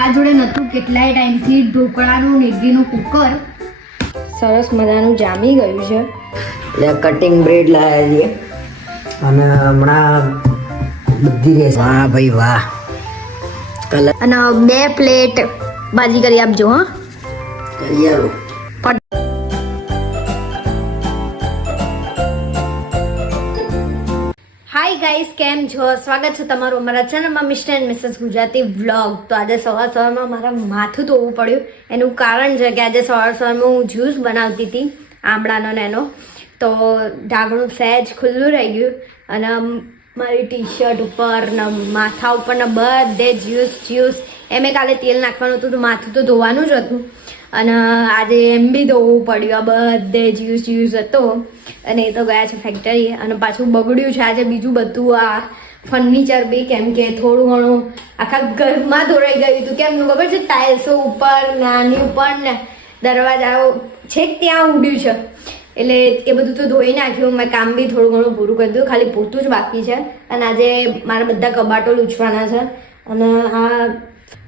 મારા જોડે નહોતું. કેટલાય ટાઈમથી ઢોકળાનું ને ઇડલીનું કુકર. સરસ મજાનું જામી ગયું છે. એટલે કટિંગ બ્રેડ લાવ્યા છીએ. અને હમણાં બધી વાહ ભાઈ વાહ. કલર અને બે પ્લેટ ભાજી કરી આપજો હા. કરી હાય ગાઈસ કેમ છો? સ્વાગત છે તમારું અમારા ચેનલમાં mister and missus Gujarati vlog તો આજે સવાર સવારમાં મારા માથું ધોવું પડ્યું. એનું કારણ છે કે આજે સવાર સવારમાં હું જ્યુસ બનાવતી હતી, આમળાનો ને એનો. તો ઢાંકણું સહેજ ખુલ્લું રહી ગયું. અને મારી ટી શર્ટ ઉપર ને માથા ઉપર ને બધે જ્યુસ જ્યુસ. એમ કાલે તેલ નાખવાનું હતું, તો માથું તો ધોવાનું જ હતું. અને આજે એમ બી ધોવું પડ્યું. આ બધે જ્યુસ જ્યુસ હતો. અને એ તો ગયા છે ફેક્ટરી અને પાછું બગડ્યું છે આજે બીજું બધું. આ ફર્નિચર બી કેમ કે થોડું ઘણું આખા ઘરમાં ધોરાઈ ગયું હતું. કેમ ખબર છે ટાઇલ્સો ઉપર, નાની ઉપર ને દરવાજાઓ છેક ત્યાં ઉડ્યું છે. એટલે એ બધું તો ધોઈ નાખ્યું. મેં કામ બી થોડું ઘણું પૂરું કરી દીધું. ખાલી પોતું જ બાકી છે. અને આજે મારા બધા કબાટો લૂછવાના છે. અને આ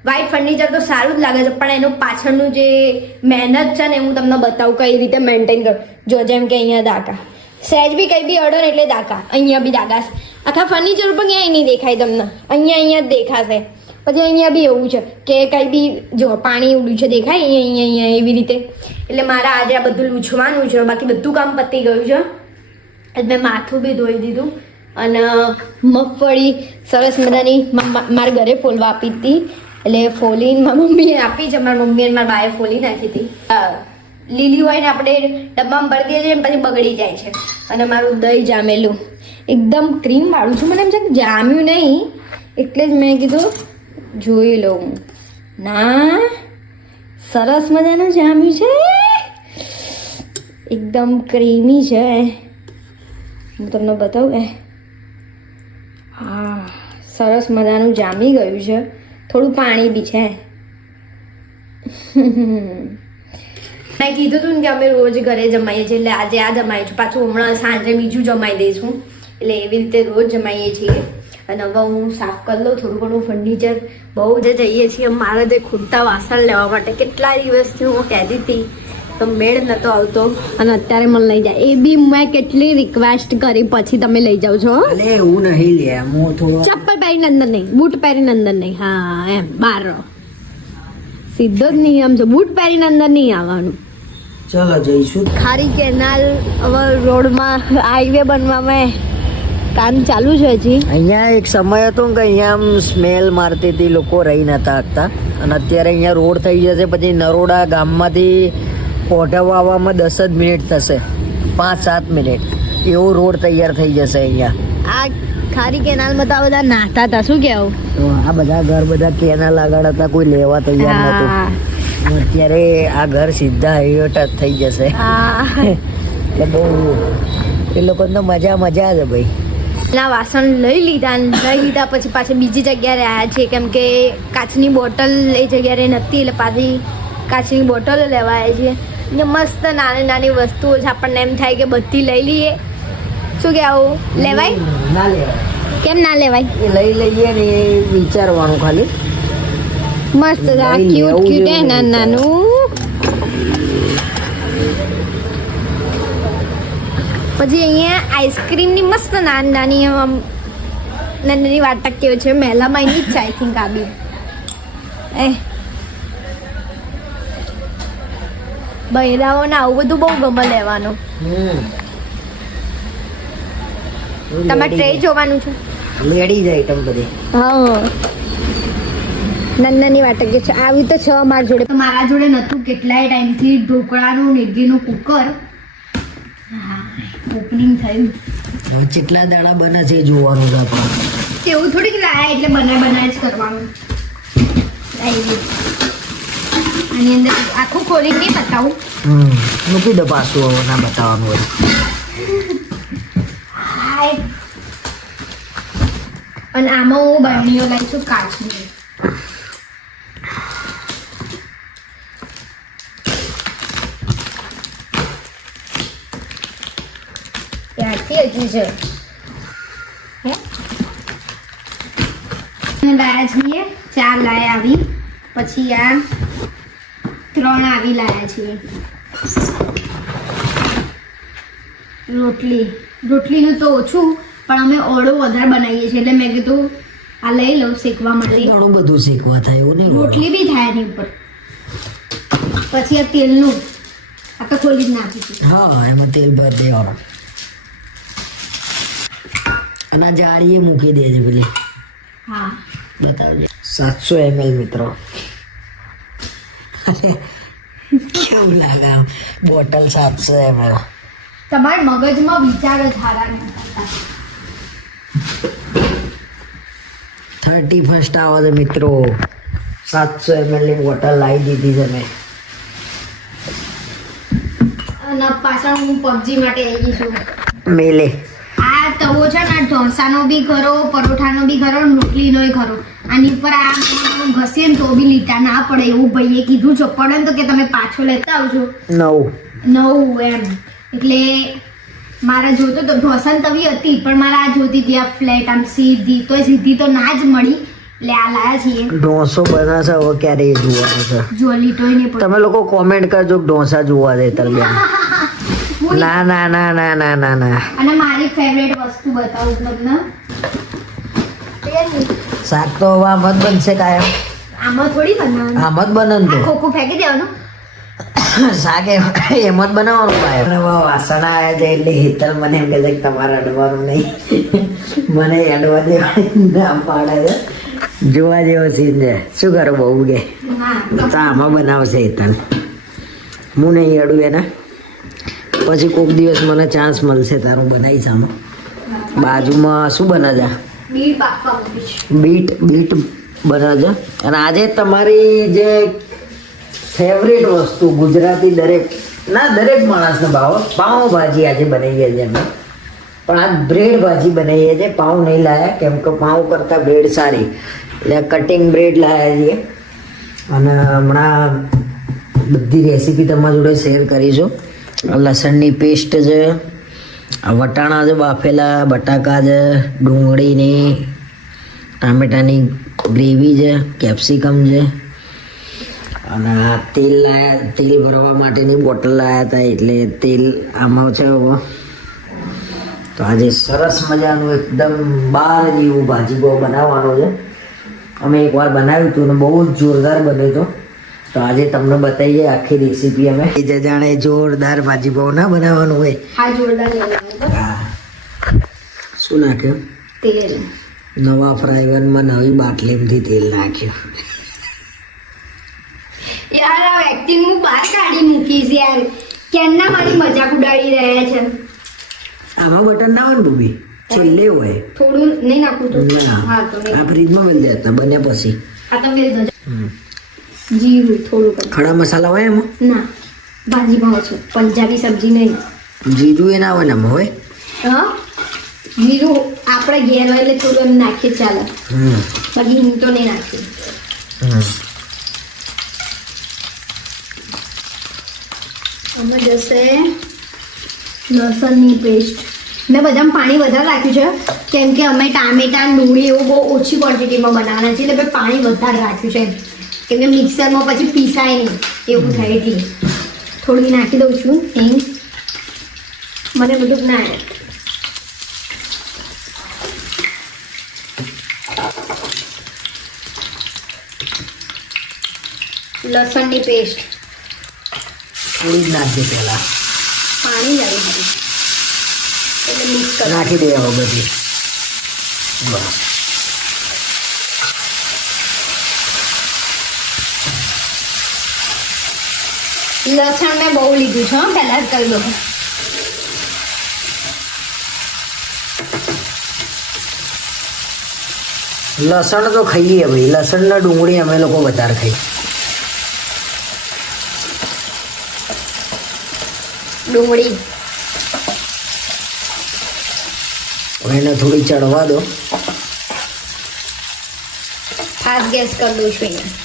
વ્હાઇટ ફર્નિચર તો સારું જ લાગે છે, પણ એનું પાછળનું જે મહેનત છે ને, હું તમને બતાવું કઈ રીતે મેન્ટેન કરું. જો, જેમ કે અહીંયા દાકા સહેજ બી કંઈ બી અડર એટલે દાકા અહીંયા બી દાકા આખા ફર્નિચર ઉપર ક્યાંય નહીં દેખાય તમને. અહીંયા અહીંયા દેખાશે. પછી અહીંયા બી એવું છે કે કંઈ બી જો, પાણી ઉડ્યું છે, દેખાય? અહીંયા અહીંયા અહીંયા એવી રીતે. એટલે મારે આજે આ બધું લૂછવાનું છે. બાકી બધું કામ પતી ગયું છે. એટલે મેં માથું બી ધોઈ દીધું. અને મગફળી, સરસ મજાની મારા ઘરે ફોલવા આપી હતી. એટલે ફોલીન મારી મમ્મીએ આપી છે, મારી મમ્મી અને મારા બાએ ફોલી નાખી હતી. લીલી હોય ને આપણે ડબ્બામાં ભરી દઈએ છીએ પછી બગડી જાય છે. અને મારું દહીં જામેલું. એકદમ ક્રીમ વાળું છું. મને એમ છે કે જામ્યું નહીં, એટલે જ મેં કીધું, જોઈ લઉં ના, સરસ મજાનું જામ્યું છે. એકદમ ક્રીમી છે. હું તમને બતાવું, એ. હા, સરસ મજાનું જામી ગયું છે. થોડું પાણી બી છે. મેં કીધું હતું ને કે અમે રોજ ઘરે જમાઈએ છીએ, એટલે આજે આ જમાઈએ છું. પાછું હમણાં સાંજે બીજું જમાઈ દઈશું. એટલે એવી રીતે રોજ જમાઈએ છીએ. અને હવે હું સાફ કરી લઉં, થોડું ઘણું ફર્નિચર બહુ જ જઈએ છીએ. મારે જે ખૂટતા વાસણ લેવા માટે કેટલા દિવસથી હું કહેતી હતી તો મેળ નતો આવતો અને અત્યારે મને લઈ જાય. એ બી મેં કેટલી રિક્વેસ્ટ કરી પછી તમે લઈ જાઓ છો. અલે હું નહીં લે હું થોડો ચપ્પલ પહેરીને અંદર નહીં બૂટ પહેરીને અંદર નહીં. હા એમ બાર સીધો જ નિયમ છે બૂટ પહેરીને અંદર નહીં આવવાનું. ચલો જઈશું. ખારી કેનાલ હવે રોડમાં હાઈવે બનવામાં કામ ચાલુ છે હજી. અહીંયા એક સમય હતો કે અહીંયા આમ સ્મેલ મારતી હતી લોકો રહી નતા શકતા અને અત્યારે અહીંયા રોડ થઈ જશે પછી નરોડા ગામમાંથી ઓઢવવા આવવામાં દસ જ મિનિટ થશે. પાંચ સાત મિનિટ. એવો રોડ તૈયાર થઈ જશે અહીંયા. આ ખારી કેનાલમાં તો આ બધા નાહતા હતા. શું કહેવું આ બધા ઘર બધા કેનાલ આગળ હતા કોઈ લેવા તૈયાર નહોતું. અત્યારે આ ઘર સીધા હાઈવે ટચ થઈ જશે. એટલે બહુ એ લોકોને તો મજા મજા છે ભાઈ. ના વાસણ લઈ લીધા લઈ લીધા પછી પાછી બીજી જગ્યાએ આવ્યા છે કેમ કે કાચની બોટલ એ જગ્યાએ નથી એટલે પાછી કાચની બોટલો લેવા આવ્યા છે ને મસ્ત નાની નાની વસ્તુઓ છે. આપણને એમ થાય કે બધી લઈ લઈએ. શું કે આવું? લેવાય? ના લેવાય. કેમ ના લેવાય? એ લઈ લઈએ ને એ વિચારવાનું ખાલી. મસ્ત આ ક્યુટ ક્યુટ હે નાનું નાનું. પછી અહીંયા આઈસ્ક્રીમની મસ્ત નાની નાની આમ નાની નાની કેવી છે? મહેલામાં એની જ છે આઈ થિંક આબી એ. બૈરાઓને આવું બધું બહુ ગમે લેવાનું. તમારે ટ્રે જોવાનું છે? લેડીઝ આઈટમ બધી. હા. નાની કે છે. આવી તો છ મારા જોડે. મારા જોડે નહોતું. કેટલાય ટાઈમથી ઢોકળાનું મેગીનું કુકર ઓપનિંગ થયું. કેટલા દાડા બને છે જોવાનું છે આપણે. એવું થોડીક લાયા એટલે બનાય બનાય જ કરવાનું. આની અંદર આખું ખોલીને નહીં બતાવું હમ મૂકી દો પાછું હવે ના બતાવવાનું હોય હાય અને આમાં હું બરણીઓ લઈશું કાચની ત્યારથી હજી છે હે લાયા છીએ ચાર લાયા આવી પછી આ ત્રણ આવી લાયા છીએ રોટલી. રોટલીનું તો ઓછું પણ અમે ઓળો વધારે બનાવીએ છીએ. એટલે મેં કીધું આ લઈ લઉં શેકવા માટે. ઘણું બધું શીખવા થાય એવું નહીં રોટલી બી થાય એની ઉપર. પછી આ તેલનું આ તો ખોલી જ નાખીશું હા એમાં તેલ ભર દેવાનું. અને જાળીએ મૂકી દેજે પેલી. હા. બતાવજે. સાતસો એમએલ મિત્રો. કેવું લાગે આમ? બોટલ સાતસો એમાં. તમારા મગજમાં વિચાર જ હારા થર્ટી ફર્સ્ટ આવો છે મિત્રો. સાતસો એમએલની બોટલ લાવી દીધી છે મેં. અને પાછળ હું પબજી માટે આવી છું. મેલે. આ તવો છે ને ઢોસાનો બી ખરો પરોઠાનો બી ખરો ને રોટલીનોય ખરો આની ઉપર આ ઘસે ને તો બી લીટા ના પડે એવું ભાઈએ કીધું છે. પડે ને તો કે તમે પાછો લેતા આવજો. નવ. નવું એમ. એટલે મારા જોતો તો ઢોસન તવી હતી પણ મારે આ જોતી હતી આ ફ્લેટ આમ સીધી તો સીધી તો ના જ મળી. એટલે આ લાયા છીએ. ઢોસો બનાવશે હવે ક્યારે એ જોવાનું છે જો લીટોય નહીં તમે લોકો કોમેન્ટ કરજો ઢોસા જોવા દે તરબેન. ના ના ના ના ના ના ના. અને મારી ફેવરેટ વસ્તુ બતાવું તમને. શાક તો હવે આમ જ બનશે કાયમ. આમાં થોડી બનાવવાનું. આમ જ બને તો. ખોખું ફેંકી દેવાનું. શાક એમ એમ જ બનાવવાનું કાયમ. હવે વાસણ આવ્યા છે એટલે હેતલ મને એમ કહે છે કે તમારે અડવાનું નહીં. મને અડવા દેવાની ના પાડે છે. જોવા જેવો સીન છે. શું કરો બહુ કે? તો આમાં બનાવશે હેતલ. હું નહીં અડું એને. પછી કોઈક દિવસ મને ચાન્સ મળશે તારું બનાવીશ આમાં. બાજુમાં શું બને છે બીટ છે. બીટ બીટ અને આજે તમારી જે ફેવરેટ વસ્તુ ગુજરાતી દરેક, ના, દરેક માણસને ભાવ પાઉંભાજી આજે આજે બનાવીએ છીએ અમે. પણ આ બ્રેડ ભાજી બનાવીએ છીએ, પાઉં નહીં લાયા, કેમ કે પાઉં કરતાં બ્રેડ સારી. એટલે કટિંગ બ્રેડ લાયા છીએ. અને હમણાં બધી રેસીપી તમારી જોડે શેર કરીશું. લસણની પેસ્ટ છે વટાણા છે બાફેલા, બટાકા છે, ડુંગળીની, ટામેટાની ગ્રેવી છે, કેપ્સિકમ છે. અને તેલ લાયા, તેલ ભરવા માટેની બોટલ લાયા હતા, એટલે તેલ આમાં છે તો આજે સરસ મજાનું એકદમ બાર જેવું ભાજી બનાવવાનો છે. અમે એકવાર બનાવ્યું હતું અને બહુ જ જોરદાર બન્યું હતું. તો આજે તમને બતાવીએ આખી રેસીપી અમે. એ જે જાણે જોરદાર ભાજી પાઉં ના બનાવવાનું હોય. હા જોરદાર હા. શું નાખ્યું? તેલ. નવા ફ્રાયવનમાં નવી બાટલીમાંથી તેલ નાખ્યું. યાર આ એક્ટિંગ હું બહાર કાઢી મૂકીશ યાર. કેમના મારી મજાક ઉડાડી રહ્યા છે? આમાં બટન ના હોય ને બુબી? છેલ્લે હોય. થોડું નહીં નાખું તો. હા તો આ ફ્રીજમાં મળી જતા બને પછી. આ તો મેળ હમ. જીરું થોડું ખડા મસાલા હોય એમાં? ના ભાજી ભાવ છે પંજાબી સબ્જી નહીં. જીરું એ ના હોય ને હોય? હા? જીરું આપણે ઘેર હોય એટલે થોડું એમ નાખીએ ચાલે. બાકી હું તો નહીં નાખી હમ. અમે જશે લસણની પેસ્ટ મેં બધામાં પાણી વધારે રાખ્યું છે કેમ કે અમે ટામેટા ડુંગળી એવું બહુ ઓછી ક્વોન્ટિટીમાં બનાવવાના છીએ એટલે મેં પાણી વધારે રાખ્યું છે કેમ કે મિક્સરમાં પછી પીસાય નહીં. એવું થાય એટલે. થોડી નાખી દઉં છું હિંગ મને બધું ના. લસણની પેસ્ટ. થોડી નાખજે પહેલા. પાણી લાવી દીધું. એટલે મિક્સ કરી નાખી દે હવે બધી. બસ. લસણ મેં બહુ લીધું છે હો, પહેલા જ કહી દઉં. લસણ તો ખાઈએ ભાઈ લસણ ને ડુંગળી અમે લોકો વધારે ખાઈ ડુંગળી. હવે એને થોડી ચડવા દો. ફાસ્ટ ગેસ કરી દઉં છું અહીંયા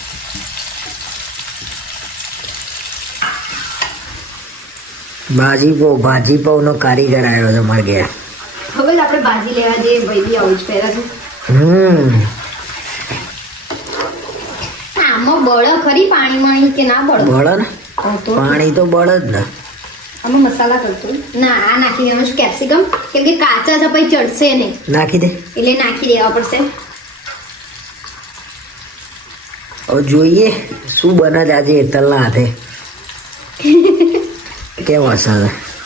ભાજી પાઉં ભાજી નો કારીગર આવ્યો છે મારે ઘેર. હવે જ આપણે ભાજી લેવા જઈએ ભાઈ બી આવું જ પહેલા તો. હમ. આમ બળ ખરી પાણી માણી કે ના બળ? બળ ને? તો. પાણી તો બળ જ ને. આમાં મસાલા કરતો. ના આ નાખી દેવાનું છે કેપ્સિકમ કેમ કે કાચા છે પછી ચડશે નહીં. નાખી દે. એટલે નાખી દેવા પડશે. હવે જોઈએ શું બને આજે તલના હાથે? કેમ હશે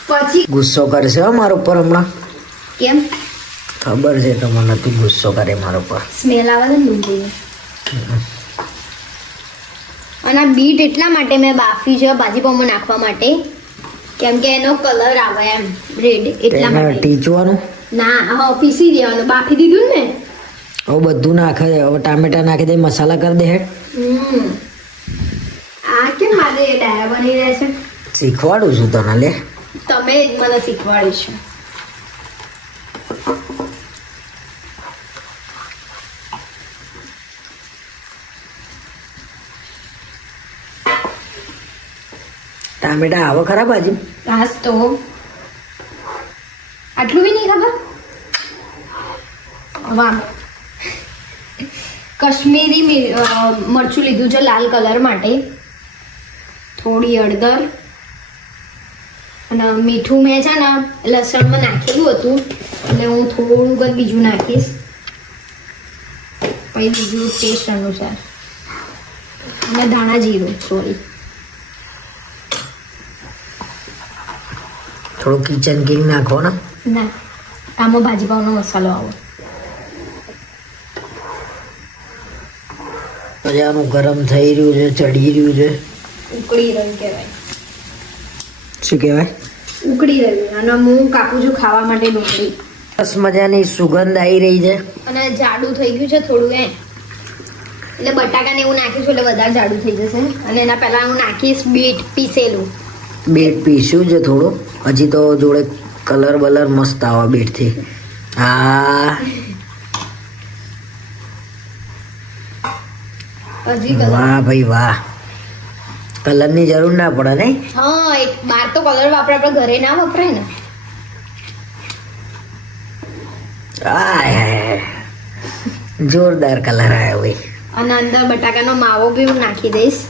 પછી? ગુસ્સો કરશે હો મારો ઉપર હમણાં. કેમ? ખબર છે તો મને તું ગુસ્સો કરે મારો ઉપર. સ્મેલ આવે છે ને ડુંગળીની અને બીટ એટલા માટે મેં બાફી છે ભાજીપામાં નાખવા માટે. કેમ કે એનો કલર આવે એમ રેડ એટલા માટે. ટીચવાનું? ના હા પીસી દેવાનું બાફી દીધું ને હવે બધું નાખે હવે ટામેટા નાખી દે મસાલા કરી દે હેડ. હમ. આ કેમ મારે ડાયા બની રહ્યા છે? શીખવાડું છું તને લે. તમે જ મને શીખવાડીશું ટામેટા આવો ખરા ભાજી ખાસ તો. આટલું બી નહીં ખબર? વાહ. કશ્મીરી મરચું લીધું છે લાલ કલર માટે. થોડી હળદર. અને મીઠું મેં છે ને લસણમાં નાખેલું હતું. એટલે હું થોડુંક જ બીજું નાખીશ. પછી બીજું ટેસ્ટ અનુસાર. અને ધાણા જીરું સોરી થોડું કિચન કિંગ નાખો ને. ના આમાં ભાજીપાવનો મસાલો આવો. પછી આનું ગરમ થઈ રહ્યું છે ચડી રહ્યું છે. ઉકળી રહ્યું કહેવાય. શું કહેવાય? ઉકળી રહ્યું અને હું કાપું છું ખાવા માટે ડુંગળી બસ મજાની સુગંધ આવી રહી છે. અને જાડું થઈ ગયું છે થોડું એમ. એટલે બટાકાને એવું નાખીશું એટલે વધારે જાડું થઈ જશે. અને એના પહેલા હું નાખીશ બીટ પીસેલું. બેટ પીસ્યું છે થોડું. હજી તો જોડે કલર બલર મસ્ત આવે બેટથી. હા. હજી વાહ ભાઈ વાહ. કલરની જરૂર ના પડે નહીં હા એક બાર તો કલર વાપરે આપણે ઘરે ના વપરાય ને. આય. જોરદાર કલર આવ્યો ભાઈ અને અંદર બટાકાનો માવો બી હું નાખી દઈશ.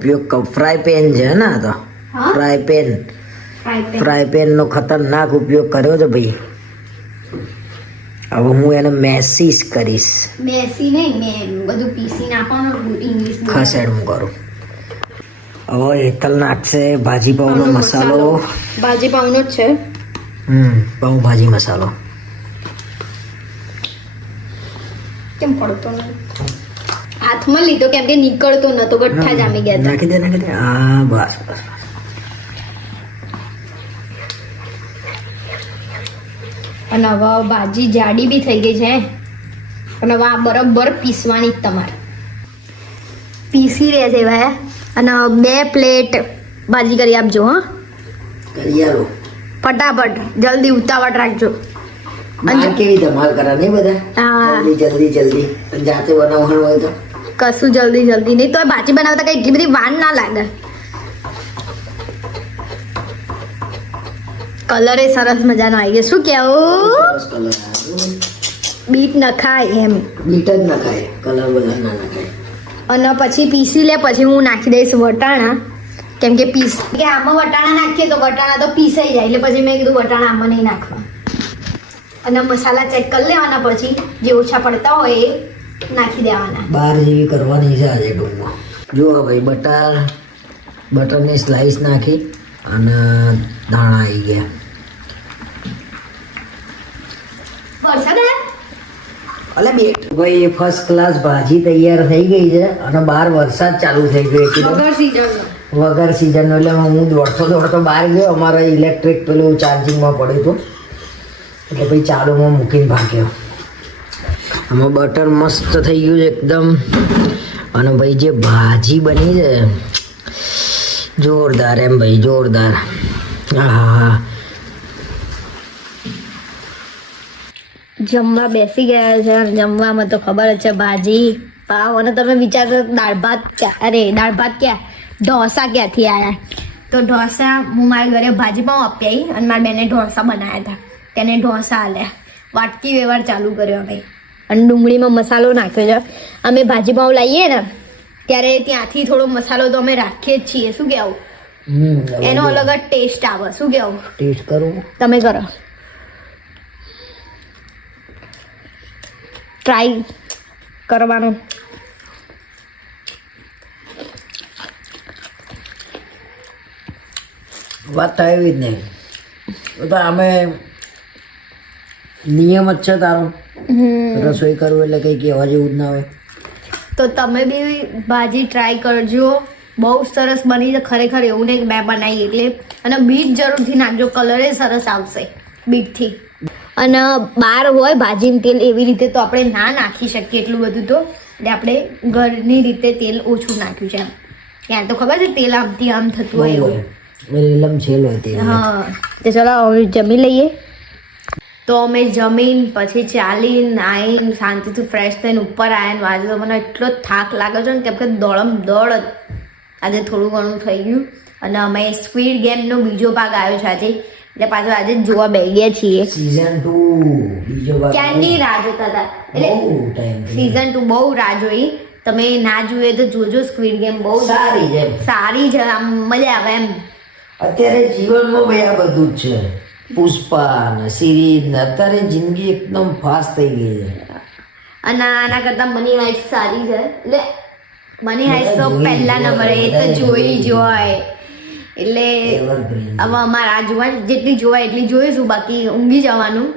ઉપયોગ ફ્રાય પેન છે ને આ તો. ફ્રાય પેન ફ્રાય પેન નો ખતરનાક ઉપયોગ કર્યો છે ભાઈ. હવે હું એને મેસીસ કરીશ. મેસી નહીં મેં બધું પીસી નાખવાનું ઇંગ્લિશ ખસેડ હું કરું. હવે હેતલ નાખશે ભાજી પાઉનો મસાલો. ભાજી પાઉનો જ છે. હમ પાઉ ભાજી મસાલો. કેમ પડતો નહીં? હાથમાં લીધો કેમ કે નીકળતો નતો ગઠ્ઠા જામી ગયા નાખી દે નાખી દે. હા બસ બસ અને હવે ભાજી જાડી બી થઈ ગઈ છે અને હવે આ બરાબર પીસવાની તમારે. પીસી રહે છે ભાઈ અને બે પ્લેટ ભાજી કરી આપજો હા. કરી ફટાફટ જલ્દી ઉતાવળ રાખજો. કેવી ધમાલ કરા નહીં બધા? જલ્દી જલ્દી જલ્દી. જાતે બનાવવાનું હોય તો. કશું જલ્દી જલ્દી નહીં. તો ભાજી બનાવતા કઈ એટલી બધી વાર ના લાગે. કલર એ સરસ મજાનો આવી ગયો. શું કેવું? બીટ નખાય એમ. બીટ જ નખાય કલર વગર ના નખાય અને પછી પીસી લે પછી હું નાખી દઈશ વટાણા. કેમ કે પીસ કે આમાં વટાણા નાખીએ તો વટાણા તો પીસાઈ જાય. એટલે પછી મેં કીધું વટાણા આમાં નહીં નાખવા. અને મસાલા ચેક કરી લેવાના પછી જે ઓછા પડતા હોય એ નાખી દેવાના. બાર જેવી કરવાની છે આજે ટૂંકમાં. જુઓ ભાઈ બટર બટરની સ્લાઈસ નાખી અને ધાણા આવી ગયા. અલે બે ભાઈ ફર્સ્ટ ક્લાસ ભાજી તૈયાર થઈ ગઈ છે અને બહાર વરસાદ ચાલુ થઈ ગયો એકદમ વગર સીઝન વગર સિઝન એટલે હું દોડતો દોડતો બહાર ગયો. અમારા ઇલેક્ટ્રિક પેલું ચાર્જિંગમાં પડ્યું હતું. એટલે ભાઈ ચાલુમાં મૂકીને ભાગ્યો. આમાં બટર મસ્ત થઈ ગયું છે એકદમ. અને ભાઈ જે ભાજી બની છે, જોરદાર એમ ભાઈ, જોરદાર. હા જમવા બેસી ગયા છે જમવામાં તો ખબર જ છે ભાજી. પાવ અને તમે વિચારો દાળ ભાત ક્યાં? અરે, દાળ ભાત ક્યાં? ઢોસા ક્યાંથી આવ્યા તો ઢોસા હું મારા ઘરે ભાજીપાઉં આપી આવી અને મારા બેને ઢોસા બનાવ્યા હતા. તેને ઢોસા આલ્યા. વાટકી વ્યવહાર ચાલુ કર્યો અમે અને ડુંગળીમાં મસાલો નાખ્યો છે. અમે ભાજીપાઉં લાવીએ ને ત્યારે ત્યાંથી થોડો મસાલો તો અમે રાખીએ જ છીએ. શું કહેવું એનો અલગ જ ટેસ્ટ આવે. શું કહેવું ટેસ્ટ કરો. તમે કરો. ટ્રાય કરવાનું. વાત તો એવી જ નહીં. તો અમે નિયમ જ છે તારો. રસોઈ કરવું એટલે કંઈ કહેવા જેવું જ ના હોય. તો તમે બી ભાજી ટ્રાય કરજો. બહુ સરસ બની છે. ખરેખર એવું નહીં મેં બનાવી એટલે. અને બીટ જરૂરથી નાખજો. કલર એ સરસ આવશે બીટથી અને બહાર હોય ભાજીનું તેલ એવી રીતે તો આપણે ના નાખી શકીએ એટલું બધું તો. એટલે આપણે ઘરની રીતે તેલ ઓછું નાખ્યું છે ત્યાં તો ખબર છે તેલ આમથી આમ થતું હોય એવું. હોય. લીલમ છેલ હોય તે હા. તો ચલો હવે જમી લઈએ. તો અમે જમીન પછી ચાલીને આવીને શાંતિથી ફ્રેશ થઈને ઉપર આવ્યા ને આજે તો મને એટલો થાક લાગે છે ને કેમ કે દોડમ દોડ આજે થોડું ઘણું થઈ ગયું. અને અમે સ્પીડ ગેમનો બીજો ભાગ આવ્યો છે આજે. એટલે પાછો આજે જોવા બેસી ગયા છીએ. સીઝન 2 બીજો ભાગ ક્યારની રાહ જોતા હતા? એટલે સિઝન ટુ બહુ રાહ જોઈ. તમે ના જોઈએ તો જોજો સ્ક્વિડ ગેમ બહુ સારી છે સારી છે આમ મજા આવે એમ. અત્યારે જીવનમાં ભાઈ આ બધું જ છે. પુષ્પા ને સિરીઝ ને અત્યારે જિંદગી એકદમ ફાસ્ટ થઈ ગઈ છે અને આના કરતા મની હાઈટ સારી છે એટલે મની હાઈટ તો પહેલા નંબરે એ તો જોઈ જ હોય એટલે. હવે અમારે આ જોવાની જેટલી જોવાય એટલી જોઈશું બાકી ઊંઘી જવાનું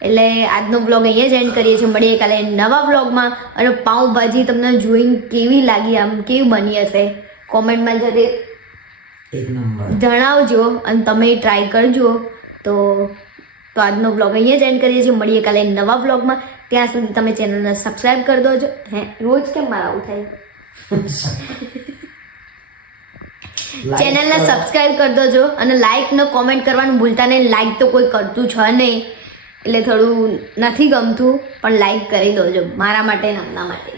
એટલે આજનો બ્લોગ અહીંયા જ એન્ડ કરીએ છીએ મળીએ કાલે નવા બ્લોગમાં અને પાઉંભાજી તમને જોઈને કેવી લાગી આમ કેવી બની હશે કોમેન્ટમાં જરી જણાવજો અને તમે ટ્રાય કરજો તો તો આજનો બ્લોગ અહીંયા જ એન્ડ કરીએ છીએ. મળીએ કાલે નવા બ્લોગમાં ત્યાં સુધી તમે ચેનલને સબસ્ક્રાઈબ કરી દોજો. હે રોજ કેમ મારા આવું થાય ચેનલને કરો. સબસ્ક્રાઈબ કરી દોજો અને લાઇકનો ને કોમેન્ટ કરવાનું ભૂલતા નહીં. લાઇક તો કોઈ કરતું છે નહીં. એટલે થોડું નથી ગમતું પણ લાઈક કરી દોજો. મારા માટે ને આપણા માટે.